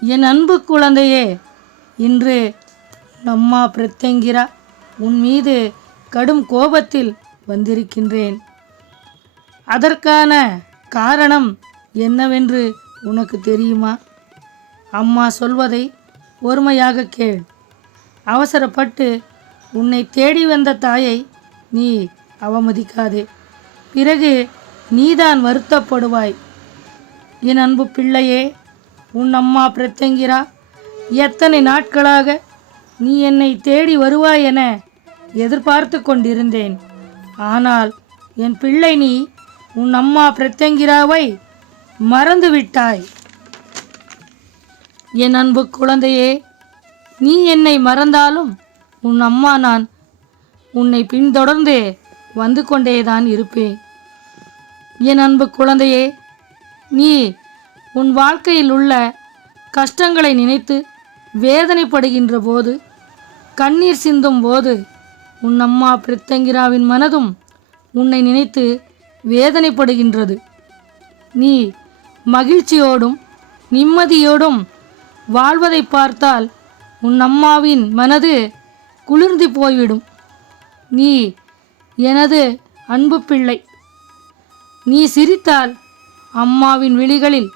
என் அன்பு குழந்தையே இன்று நம்மா பிரத்யங்கிரா உன் மீது கடும் கோபத்தில் வந்திருக்கின்றேன். அதற்கான காரணம் என்னவென்று உனக்கு தெரியுமா? அம்மா சொல்வதை ஒருமையாக கேள். அவசரப்பட்டு உன்னை தேடி வந்த தாயை நீ அவமதிக்காதே. பிறகு நீதான் வருத்தப்படுவாய். என் அன்பு பிள்ளையே உன் அம்மா பிரச்சங்கிரா எத்தனை நாட்களாக நீ என்னை தேடி வருவாய் என எதிர்பார்த்து கொண்டிருந்தேன். ஆனால் என் பிள்ளை நீ உன் அம்மா பிரச்சங்கிராவை மறந்து விட்டாய் என் அன்பு குழந்தையே நீ என்னை மறந்தாலும் உன் அம்மா நான் உன்னை பின்தொடர்ந்து வந்து கொண்டேதான் இருப்பேன். என் அன்பு குழந்தையே நீ உன் வாழ்க்கையில் உள்ள கஷ்டங்களை நினைத்து வேதனைப்படுகின்ற போது கண்ணீர் சிந்தும் போது உன் அம்மா பிரித்தங்கிராவின் மனதும் உன்னை நினைத்து வேதனைப்படுகின்றது. நீ மகிழ்ச்சியோடும் நிம்மதியோடும் வாழ்வதை பார்த்தால் உன் அம்மாவின் மனது குளிர்ந்து போய்விடும். நீ எனது அன்பு பிள்ளை. நீ சிரித்தால் அம்மாவின் விழிகளில்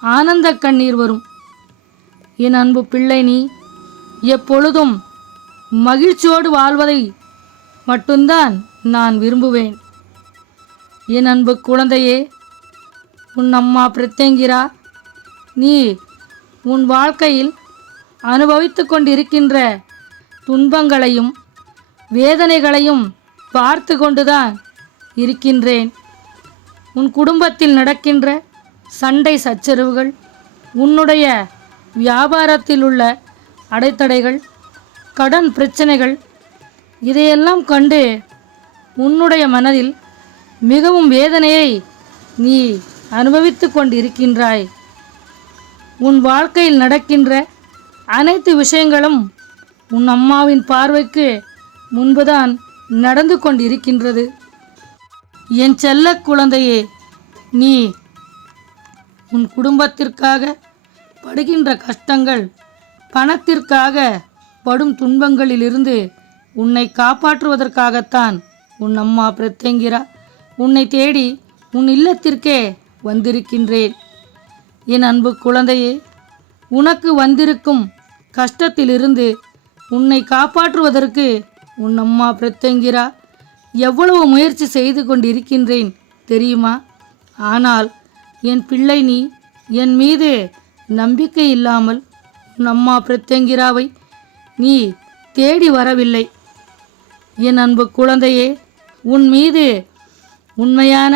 ஆனந்த கண்ணீர் வரும். என் அன்பு பிள்ளை நீ எப்பொழுதும் மகிழ்ச்சியோடு வாழ்வதை மட்டும்தான் நான் விரும்புவேன். என் அன்பு குழந்தையே உன் அம்மா பிரத்யங்கிரா நீ உன் வாழ்க்கையில் அனுபவித்து கொண்டிருக்கின்ற துன்பங்களையும் வேதனைகளையும் பார்த்து கொண்டுதான் இருக்கின்றேன். உன் குடும்பத்தில் நடக்கின்ற சண்டை சச்சரவுகள் உன்னுடைய வியாபாரத்தில் உள்ள அடைத்தடைகள் கடன் பிரச்சனைகள் இதையெல்லாம் கண்டு உன்னுடைய மனதில் மிகவும் வேதனையை நீ அனுபவித்து கொண்டிருக்கின்றாய். உன் வாழ்க்கையில் நடக்கின்ற அனைத்து விஷயங்களும் உன் அம்மாவின் பார்வைக்கு முன்புதான் நடந்து கொண்டிருக்கின்றது. என் செல்ல குழந்தையே நீ உன் குடும்பத்திற்காக படுகின்ற கஷ்டங்கள் பணத்திற்காக படும் துன்பங்களிலிருந்து உன்னை காப்பாற்றுவதற்காகத்தான் உன் அம்மா பிரத்யங்கிரா உன்னை தேடி உன் இல்லத்திற்கே வந்திருக்கின்றேன். என் அன்பு குழந்தையே உனக்கு வந்திருக்கும் கஷ்டத்திலிருந்து உன்னை காப்பாற்றுவதற்கு உன் அம்மா பிரத்யங்கிரா எவ்வளவு முயற்சி செய்து கொண்டிருக்கின்றேன் தெரியுமா? ஆனால் என் பிள்ளை நீ என் மீது நம்பிக்கை இல்லாமல் உன் அம்மா பிரத்யங்கிராவை நீ தேடி வரவில்லை. என் அன்பு குழந்தையே உன் மீது உண்மையான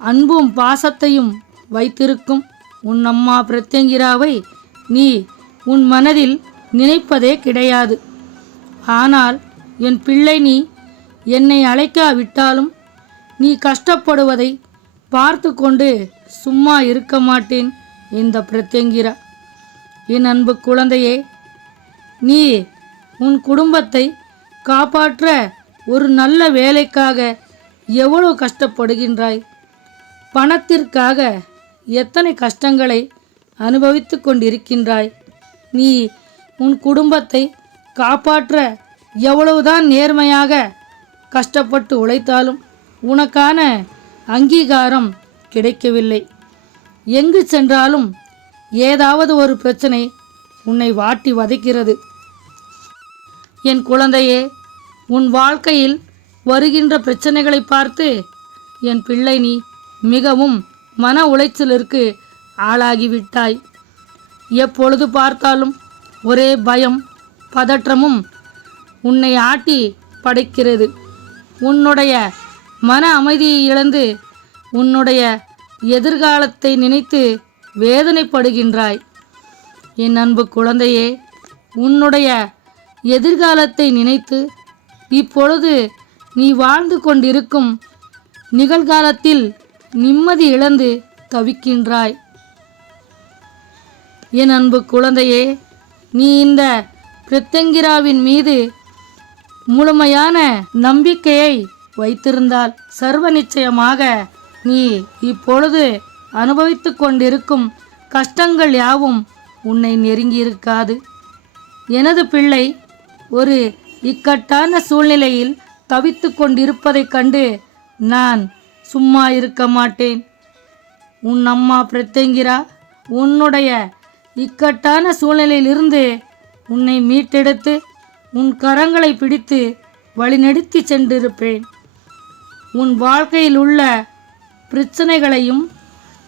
அன்பும் பாசத்தையும் வைத்திருக்கும் உன் அம்மா பிரத்யங்கிராவை நீ உன் மனதில் நினைப்பதே கிடையாது. ஆனால் என் பிள்ளை நீ என்னை அழைக்காவிட்டாலும் நீ கஷ்டப்படுவதை பார்த்து கொண்டு சும்மா இருக்க மாட்டேன் இந்த பிரத்யங்கிரா என் அன்பு குழந்தையே நீ உன் குடும்பத்தை காப்பாற்ற ஒரு நல்ல வேலைக்காக எவ்வளோ கஷ்டப்படுகின்றாய்? பணத்திற்காக எத்தனை கஷ்டங்களை அனுபவித்து கொண்டிருக்கின்றாய்? நீ உன் குடும்பத்தை காப்பாற்ற எவ்வளவுதான் நேர்மையாக கஷ்டப்பட்டு உழைத்தாலும் உனக்கான அங்கீகாரம் கிடைக்கவில்லை. எங்கு சென்றாலும் ஏதாவது ஒரு பிரச்சனை உன்னை வாட்டி வதைக்கிறது. என் குழந்தையே உன் வாழ்க்கையில் வருகின்ற பிரச்சனைகளை பார்த்து என் பிள்ளை நீ மிகவும் மன உளைச்சலிற்கு ஆளாகிவிட்டாய். எப்பொழுது பார்த்தாலும் ஒரே பயம் பதற்றமும் உன்னை ஆட்டி படைக்கிறது. உன்னுடைய மன அமைதியை இழந்து உன்னுடைய எதிர்காலத்தை நினைத்து வேதனைப்படுகின்றாய். என் அன்பு குழந்தையே உன்னுடைய எதிர்காலத்தை நினைத்து இப்பொழுது நீ வாழ்ந்து கொண்டிருக்கும் நிகழ்காலத்தில் நிம்மதி இழந்து தவிக்கின்றாய். என் அன்பு குழந்தையே நீ இந்த பிரித்தங்கிராவின் மீது முழுமையான நம்பிக்கையை வைத்திருந்தால் சர்வ நிச்சயமாக நீ இப்பொழுது அனுபவித்து கொண்டிருக்கும் கஷ்டங்கள் யாவும் உன்னை நெருங்கியிருக்காது. எனது பிள்ளை ஒரு இக்கட்டான சூழ்நிலையில் தவித்து கொண்டிருப்பதைக் கண்டு நான் சும்மா இருக்க மாட்டேன். உன் அம்மா பிரத்யங்கிரா உன்னுடைய இக்கட்டான சூழ்நிலையிலிருந்து உன்னை மீட்டெடுத்து உன் கரங்களை பிடித்து வழிநடத்தி சென்றிருப்பேன். உன் வாழ்க்கையில் உள்ள பிரச்சனைகளையும்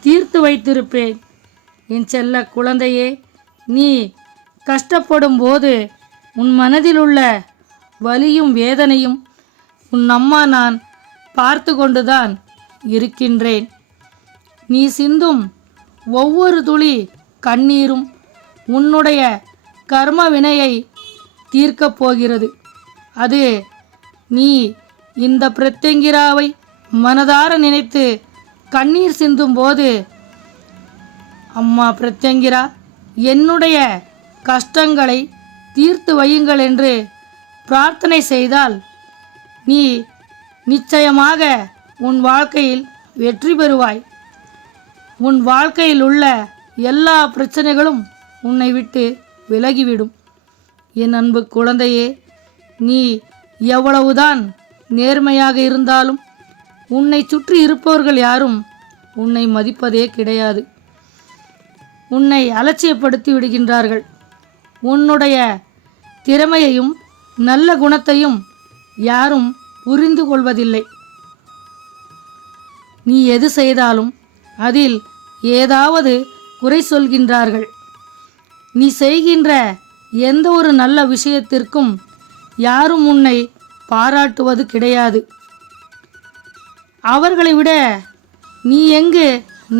தீர்த்து வைத்திருப்பேன். என் செல்ல குழந்தையே நீ கஷ்டப்படும் போது உன் மனதில் உள்ள வலியும் வேதனையும் உன் அம்மா நான் பார்த்து கொண்டுதான் இருக்கின்றேன். நீ சிந்தும் ஒவ்வொரு துளி கண்ணீரும் உன்னுடைய கர்ம வினையை தீர்க்கப் போகிறது. அது நீ இந்த பிரத்யங்கிராவை மனதார நினைத்து கண்ணீர் சிந்தும் போது அம்மா பிரத்யங்கிரா என்னுடைய கஷ்டங்களை தீர்த்து வையுங்கள் என்று பிரார்த்தனை செய்தால் நீ நிச்சயமாக உன் வாழ்க்கையில் வெற்றி பெறுவாய். உன் வாழ்க்கையில் உள்ள எல்லா பிரச்சனைகளும் உன்னை விட்டு விலகிவிடும். என் அன்பு குழந்தையே நீ எவ்வளவுதான் நேர்மையாக இருந்தாலும் உன்னை சுற்றி இருப்பவர்கள் யாரும் உன்னை மதிப்பதே கிடையாது. உன்னை அலட்சியப்படுத்தி விடுகின்றார்கள். உன்னுடைய திறமையையும் நல்ல குணத்தையும் யாரும் புரிந்து கொள்வதில்லை. நீ எது செய்தாலும் அதில் ஏதாவது குறை சொல்கின்றார்கள். நீ செய்கின்ற எந்த ஒரு நல்ல விஷயத்திற்கும் யாரும் உன்னை பாராட்டுவது கிடையாது. அவர்களை விட நீ எங்கு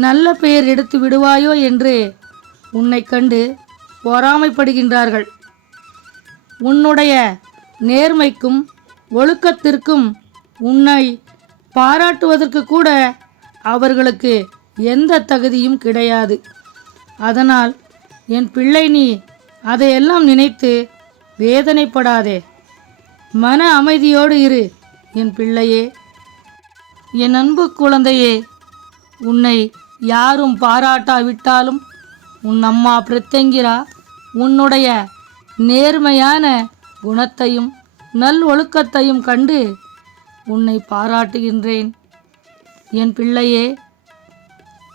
நல்ல பெயர் எடுத்து விடுவாயோ என்று உன்னை கண்டு பொறாமைப்படுகின்றார்கள். உன்னுடைய நேர்மைக்கும் ஒழுக்கத்திற்கும் உன்னை பாராட்டுவதற்கு கூட அவர்களுக்கு எந்த தகுதியும் கிடையாது. அதனால் என் பிள்ளை நீ அதையெல்லாம் நினைத்து வேதனைப்படாதே. மன அமைதியோடு இரு என் பிள்ளையே. என் அன்பு குழந்தையே உன்னை யாரும் பாராட்டாவிட்டாலும் உன் அம்மா பிரத்யங்கிரா உன்னுடைய நேர்மையான குணத்தையும் நல் ஒழுக்கத்தையும் கண்டு உன்னை பாராட்டுகின்றேன். என் பிள்ளையே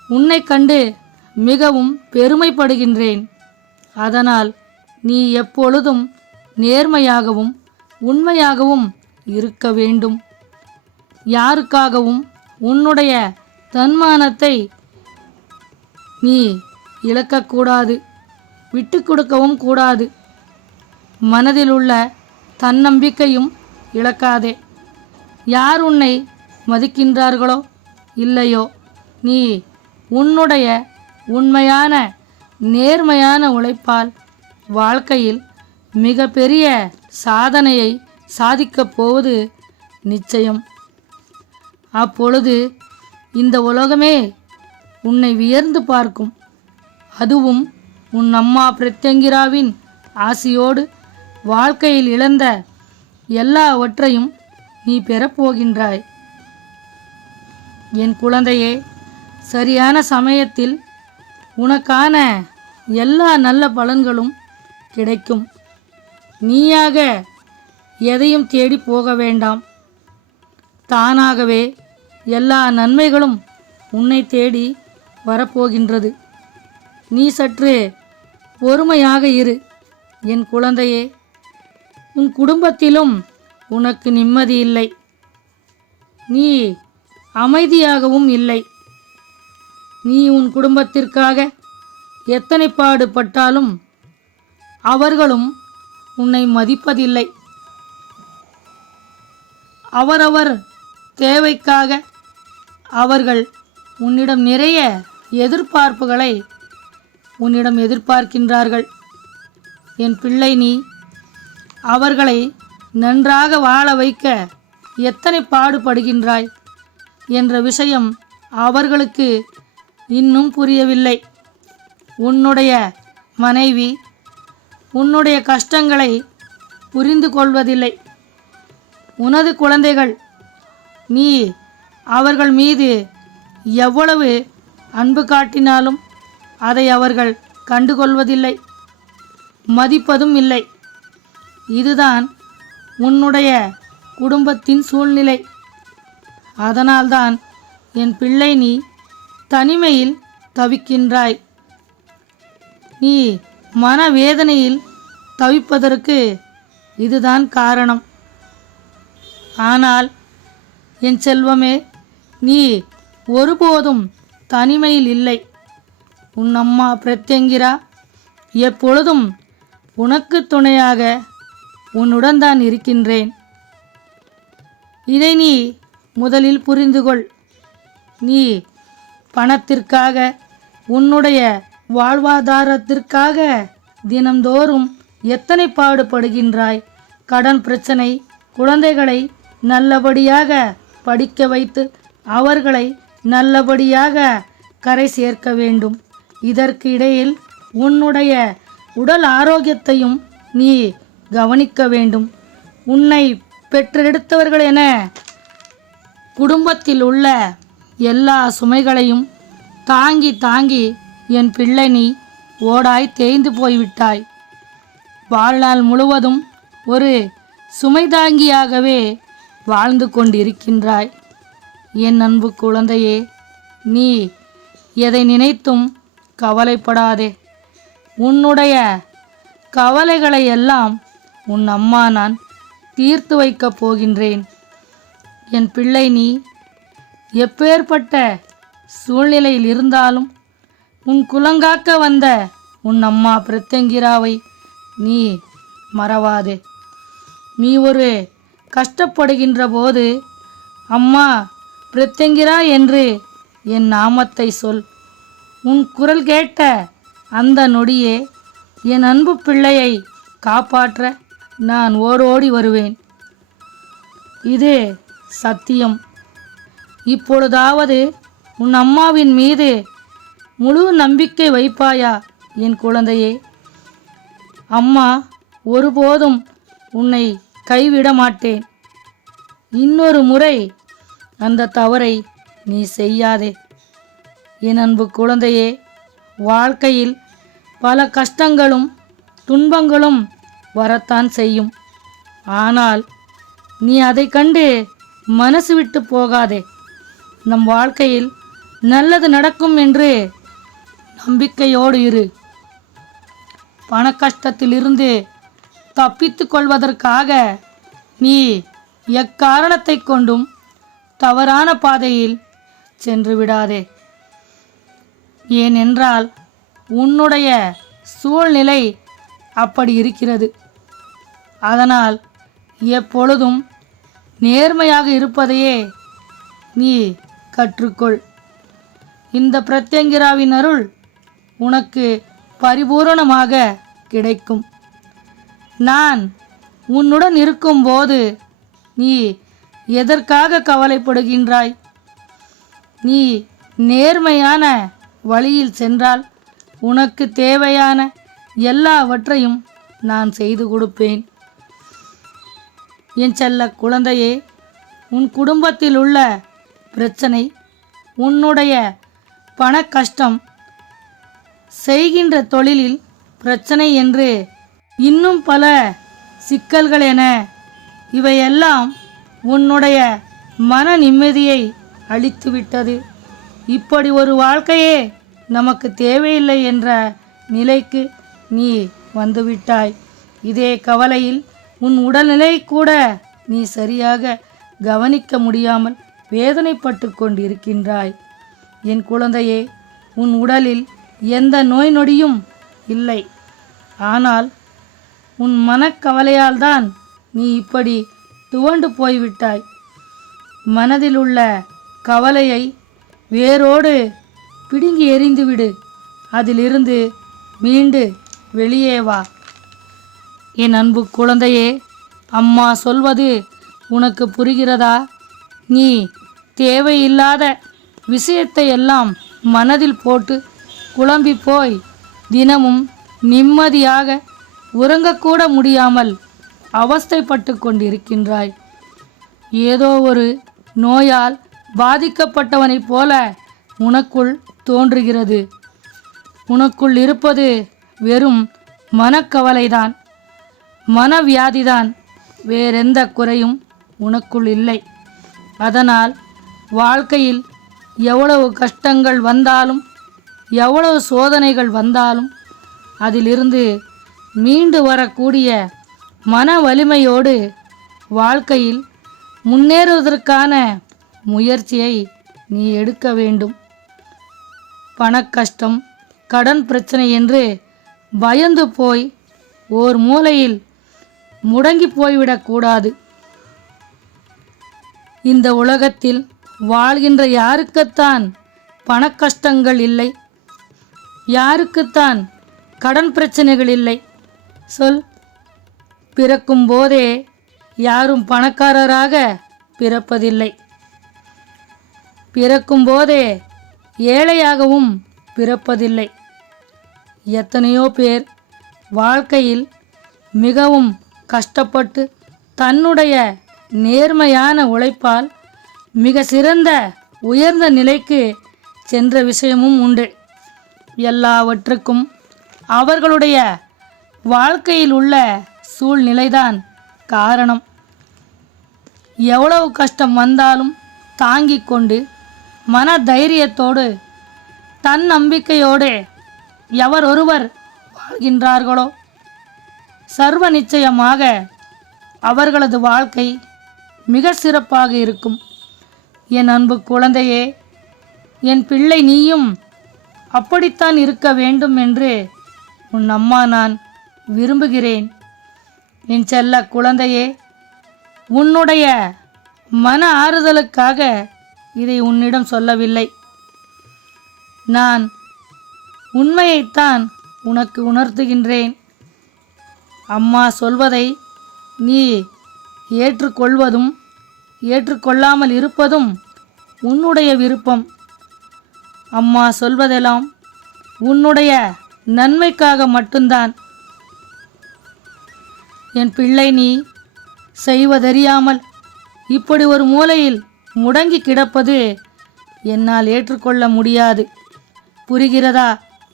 உன்னை கண்டு மிகவும் பெருமைப்படுகின்றேன். அதனால் நீ எப்பொழுதும் நேர்மையாகவும் உண்மையாகவும் இருக்க வேண்டும். யாருக்காகவும் உன்னுடைய தன்மானத்தை நீ இழக்கக்கூடாது விட்டு கொடுக்கவும் கூடாது. மனதில் உள்ள தன்னம்பிக்கையும் இழக்காதே. யார் உன்னை மதிக்கின்றார்களோ இல்லையோ நீ உன்னுடைய உண்மையான நேர்மையான உழைப்பால் வாழ்க்கையில் மிகப்பெரிய சாதனையை சாதிக்கப் போவது நிச்சயம். அப்பொழுது இந்த உலகமே உன்னை வியர்ந்து பார்க்கும். அதுவும் உன் அம்மா பிரத்யங்கிராவின் ஆசியோடு வாழ்க்கையில் இழந்த எல்லாவற்றையும் நீ பெறப்போகின்றாய். என் குழந்தையே சரியான சமயத்தில் உனக்கான எல்லா நல்ல பலன்களும் கிடைக்கும். நீயாக எதையும் தேடி போக வேண்டாம். தானாகவே எல்லா நன்மைகளும் உன்னை தேடி வரப்போகின்றது. நீ சற்று பொறுமையாக இரு என் குழந்தையே. உன் குடும்பத்திலும் உனக்கு நிம்மதி இல்லை. நீ அமைதியாகவும் இல்லை. நீ உன் குடும்பத்திற்காக எத்தனை பாடுபட்டாலும் அவர்களும் உன்னை மதிப்பதில்லை. அவரவர் தேவைக்காக அவர்கள் உன்னிடம் நிறைய எதிர்பார்ப்புகளை உன்னிடம் எதிர்பார்க்கின்றார்கள். என் பிள்ளை நீ அவர்களை நன்றாக வாழ வைக்க எத்தனை பாடுபடுகின்றாய் என்ற விஷயம் அவர்களுக்கு இன்னும் புரியவில்லை. உன்னுடைய மனைவி உன்னுடைய கஷ்டங்களை புரிந்து கொள்வதில்லை உனது குழந்தைகள் நீ அவர்கள் மீது எவ்வளவு அன்பு காட்டினாலும் அதை அவர்கள் கண்டுகொள்வதில்லை. மதிப்பதும் இல்லை. இதுதான் உன்னுடைய குடும்பத்தின் சூழ்நிலை. அதனால்தான் என் பிள்ளை நீ தனிமையில் தவிக்கின்றாய். நீ மனவேதனையில் தவிப்பதற்கு இதுதான் காரணம். ஆனால் என் செல்வமே நீ ஒருபோதும் தனிமையில் இல்லை. உன் அம்மா பிரத்யங்கிரா எப்பொழுதும் உனக்கு துணையாக உன்னுடன் தான் இருக்கின்றேன். இதை நீ முதலில் புரிந்துகொள் நீ பணத்திற்காக உன்னுடைய வாழ்வாதாரத்திற்காக தினம்தோறும் எத்தனை பாடுபடுகின்றாய்? கடன் பிரச்சனை குழந்தைகளை நல்லபடியாக படிக்க வைத்து அவர்களை நல்லபடியாக கரை சேர்க்க வேண்டும். இதற்கு இடையில் உன்னுடைய உடல் ஆரோக்கியத்தையும் நீ கவனிக்க வேண்டும். உன்னை பெற்றெடுத்தவர்கள் என குடும்பத்தில் உள்ள எல்லா சுமைகளையும் தாங்கி தாங்கி என் பிள்ளை நீ ஓடாய் தேய்ந்து போய்விட்டாய். வாழ்நாள் முழுவதும் ஒரு சுமை தாங்கியாகவே வாழ்ந்து கொண்டிருக்கின்றாய். என் அன்பு குழந்தையே நீ எதை நினைத்தும் கவலைப்படாதே. உன்னுடைய கவலைகளை எல்லாம் உன் அம்மா நான் தீர்த்து வைக்கப் போகின்றேன். என் பிள்ளை நீ எப்பேற்பட்ட சூழ்நிலையில் இருந்தாலும் உன் குலங்காக்க வந்த உன் அம்மா பிரத்யங்கிராவை நீ மறவாதே. நீ ஒரு கஷ்டப்படுகின்ற போது அம்மா பிரத்யங்கிரா என்று என் நாமத்தை சொல். உன் குரல் கேட்ட அந்த நொடியே என் அன்பு பிள்ளையை காப்பாற்ற நான் ஓடோடி வருவேன். இது சத்தியம். இப்பொழுதாவது உன் அம்மாவின் மீது முழு நம்பிக்கை வைப்பாயா என் குழந்தையே? அம்மா ஒருபோதும் உன்னை கைவிட மாட்டேன் இன்னொரு முறை அந்த தவறை நீ செய்யாதே. என் அன்பு குழந்தையே வாழ்க்கையில் பல கஷ்டங்களும் துன்பங்களும் வரத்தான் செய்யும். ஆனால் நீ அதை கண்டு மனசு விட்டு போகாதே. நம் வாழ்க்கையில் நல்லது நடக்கும் என்று நம்பிக்கையோடு இரு. பண கஷ்டத்திலிருந்து தப்பித்து கொள்வதற்காக நீ எக்காரணத்தை கொண்டும் தவறான பாதையில் சென்று விடாதே. ஏனென்றால் உன்னுடைய சூழ்நிலை அப்படி இருக்கிறது. அதனால் எப்பொழுதும் நேர்மையாக இருப்பதையே நீ கற்றுக்கொள். இந்த பிரத்யங்கிராவின் அருள் உனக்கு பரிபூரணமாக கிடைக்கும். நான் உன்னுடன் இருக்கும்போது நீ எதற்காக கவலைப்படுகின்றாய்? நீ நேர்மையான வழியில் சென்றால் உனக்கு தேவையான எல்லாவற்றையும் நான் செய்து கொடுப்பேன். என் செல்ல குழந்தையே உன் குடும்பத்தில் உள்ள பிரச்சனை உன்னுடைய பண கஷ்டம் செய்கின்ற தொழிலில் பிரச்சனை என்று இன்னும் பல சிக்கல்கள் என இவையெல்லாம் உன்னுடைய மன நிம்மதியை அழித்துவிட்டது. இப்படி ஒரு வாழ்க்கையே நமக்கு தேவையில்லை என்ற நிலைக்கு நீ வந்துவிட்டாய். இதே கவலையில் உன் உடல்நிலை கூட நீ சரியாக கவனிக்க முடியாமல் வேதனைப்பட்டு கொண்டிருக்கின்றாய். என் குழந்தையே உன் உடலில் எந்த நோய் நொடியும் இல்லை. ஆனால் உன் மனக்கவலையால் தான் நீ இப்படி துவண்டு போய்விட்டாய். மனதில் உள்ள கவலையை வேரோடு பிடுங்கி எறிந்துவிடு. அதிலிருந்து மீண்டு வெளியே வா. என் அன்பு குழந்தையே அம்மா சொல்வது உனக்கு புரிகிறதா? நீ தேவையில்லாத விஷயத்தை எல்லாம் மனதில் போட்டு குழம்பி போய் தினமும் நிம்மதியாக உறங்கக்கூட முடியாமல் அவஸ்தைப்பட்டு கொண்டிருக்கின்றாய். ஏதோ ஒரு நோயால் பாதிக்கப்பட்டவனைப் போல உனக்குள் தோன்றுகிறது. உனக்குள் இருப்பது வெறும் மனக்கவலைதான். மனவியாதிதான். வேறெந்த குறையும் உனக்குள் இல்லை. அதனால் வாழ்க்கையில் எவ்வளவு கஷ்டங்கள் வந்தாலும் எவ்வளவு சோதனைகள் வந்தாலும் அதிலிருந்து மீண்டு வரக்கூடிய மன வலிமையோடு வாழ்க்கையில் முன்னேறுவதற்கான முயற்சியை நீ எடுக்க வேண்டும். பணக்கஷ்டம் கடன் பிரச்சனை என்று பயந்து போய் ஓர் மூலையில் முடங்கி போய்விடக்கூடாது இந்த உலகத்தில் வாழ்கின்ற யாருக்குத்தான் பணக்கஷ்டங்கள் இல்லை? யாருக்குத்தான் கடன் பிரச்சனைகள் இல்லை? சொல். பிறக்கும் போதே யாரும் பணக்காரராக பிறப்பதில்லை. பிறக்கும் போதே ஏழையாகவும் பிறப்பதில்லை. எத்தனையோ பேர் வாழ்க்கையில் மிகவும் கஷ்டப்பட்டு தன்னுடைய நேர்மையான உழைப்பால் மிக சிறந்த உயர்ந்த நிலைக்கு சென்ற விஷயமும் உண்டு. எல்லாவற்றுக்கும் அவர்களுடைய வாழ்க்கையில் உள்ள சூழ்நிலைதான் காரணம். எவ்வளவு கஷ்டம் வந்தாலும் தாங்கிக் கொண்டு மன தைரியத்தோடு தன் நம்பிக்கையோடு எவர் ஒருவர் வாழ்கின்றார்களோ? சர்வ நிச்சயமாக அவர்களது வாழ்க்கை மிக சிறப்பாக இருக்கும். என் அன்பு குழந்தையே என் பிள்ளை நீயும் அப்படித்தான் இருக்க வேண்டும் என்று உன் அம்மா நான் விரும்புகிறேன். என் செல்ல குழந்தையே உன்னுடைய மன ஆறுதலுக்காக இதை உன்னிடம் சொல்லவில்லை. நான் உண்மையைத்தான் உனக்கு உணர்த்துகின்றேன். அம்மா சொல்வதை நீ ஏற்றுக்கொள்வதும் ஏற்றுக்கொள்ளாமல் இருப்பதும் உன்னுடைய விருப்பம். அம்மா சொல்வதெல்லாம் உன்னுடைய நன்மைக்காக மட்டும்தான். என் பிள்ளை நீ செய்வதறியாமல் இப்படி ஒரு மூலையில் முடங்கி கிடப்பது என்னால் ஏற்றுக்கொள்ள முடியாது. புரிகிறதா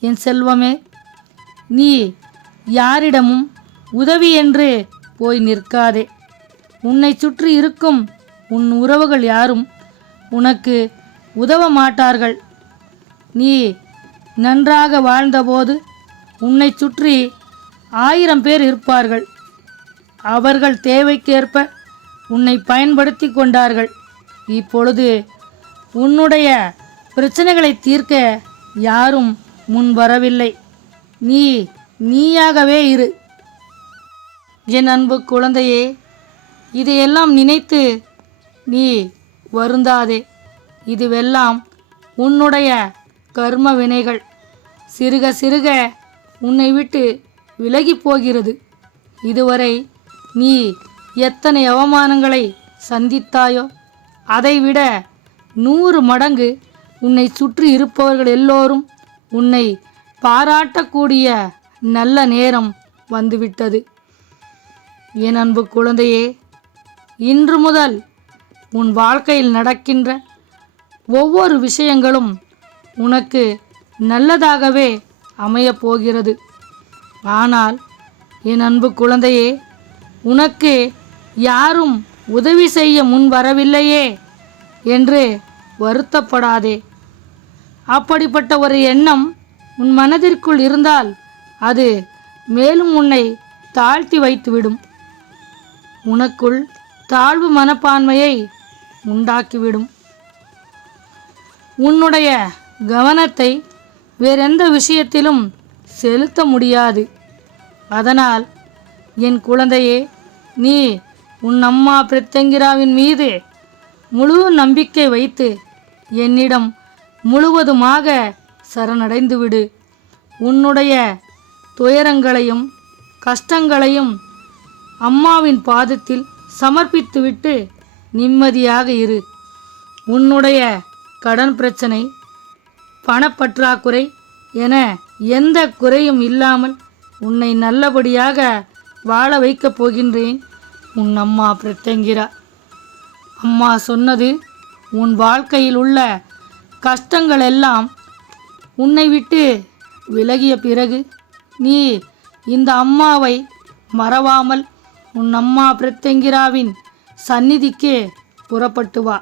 என் செல்வமே? நீ யாரிடமும் உதவி என்று போய் நிற்காதே. உன்னை சுற்றி இருக்கும் உன் உறவுகள் யாரும் உனக்கு உதவ மாட்டார்கள். நீ நன்றாக வாழ்ந்தபோது உன்னை சுற்றி ஆயிரம் பேர் இருப்பார்கள். அவர்கள் தேவைக்கேற்ப உன்னை பயன்படுத்தி கொண்டார்கள். இப்பொழுது உன்னுடைய பிரச்சனைகளை தீர்க்க யாரும் முன் வரவில்லை. நீ நீயாகவே இரு. என் அன்பு குழந்தையே இதையெல்லாம் நினைத்து நீ வருந்தாதே. இதுவெல்லாம் உன்னுடைய கர்ம வினைகள். சிறுக சிறுக உன்னை விட்டு விலகி போகிறது. இதுவரை நீ எத்தனை அவமானங்களை சந்தித்தாயோ அதைவிட நூறு மடங்கு உன்னை சுற்றி இருப்பவர்கள் எல்லோரும் உன்னை பாராட்டக்கூடிய நல்ல நேரம் வந்துவிட்டது. என் அன்பு குழந்தையே இன்று முதல் உன் வாழ்க்கையில் நடக்கின்ற ஒவ்வொரு விஷயங்களும் உனக்கு நல்லதாகவே அமையப் போகிறது. ஆனால் என் அன்பு குழந்தையே உனக்கு யாரும் உதவி செய்ய முன் வரவில்லையே என்று வருத்தப்படாதே. அப்படிப்பட்ட ஒரு எண்ணம் உன் மனதிற்குள் இருந்தால் அது மேலும் உன்னை தாழ்த்தி வைத்துவிடும். உனக்குள் தாழ்வு மனப்பான்மையை உண்டாக்கிவிடும். உன்னுடைய கவனத்தை வேறெந்த விஷயத்திலும் செலுத்த முடியாது. அதனால் என் குழந்தையே நீ உன் அம்மா பிரத்யங்கிராவின் மீது முழு நம்பிக்கை வைத்து என்னிடம் முழுவதுமாக சரணடைந்து விடு. உன்னுடைய துயரங்களையும் கஷ்டங்களையும் அம்மாவின் பாதத்தில் சமர்ப்பித்துவிட்டு நிம்மதியாக இரு. உன்னுடைய கடன் பிரச்சனை பணப்பற்றாக்குறை என எந்த குறையும் இல்லாமல் உன்னை நல்லபடியாக வாழ வைக்கப் போகின்றேன். உன் அம்மா பிரத்தங்கிரா அம்மா சொன்னது உன் வாழ்க்கையில் உள்ள கஷ்டங்கள் எல்லாம் உன்னை விட்டு விலகிய பிறகு நீ இந்த அம்மாவை மறவாமல் உன் அம்மா பிரத்யங்கிராவின் சந்நிதிக்கே புறப்பட்டு வா.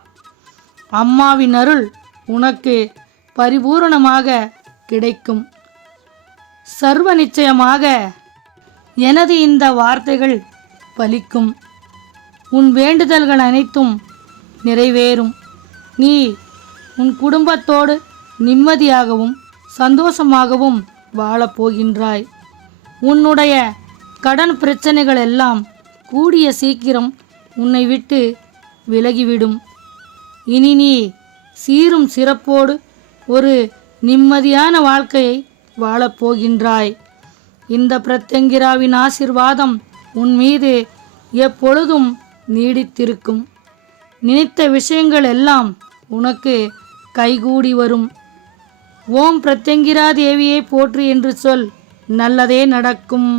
அம்மாவின் அருள் உனக்கு பரிபூரணமாக கிடைக்கும். சர்வ நிச்சயமாக எனது இந்த வார்த்தைகள் பலிக்கும். உன் வேண்டுதல்கள் அனைத்தும் நிறைவேறும். நீ உன் குடும்பத்தோடு நிம்மதியாகவும் சந்தோஷமாகவும் வாழப்போகின்றாய் உன்னுடைய கடன் பிரச்சனைகள் எல்லாம் கூடிய சீக்கிரம் உன்னை விட்டு விலகிவிடும். இனி நீ சீரும் சிறப்போடு ஒரு நிம்மதியான வாழ்க்கையை வாழப்போகின்றாய் இந்த பிரத்யங்கிராவின் ஆசிர்வாதம் உன் மீது எப்பொழுதும் நீடித்திருக்கும். நினைத்த விஷயங்கள் எல்லாம் உனக்கு கைகூடி வரும். ஓம் பிரத்யங்கிரா தேவியை போற்று என்று சொல். நல்லதே நடக்கும்.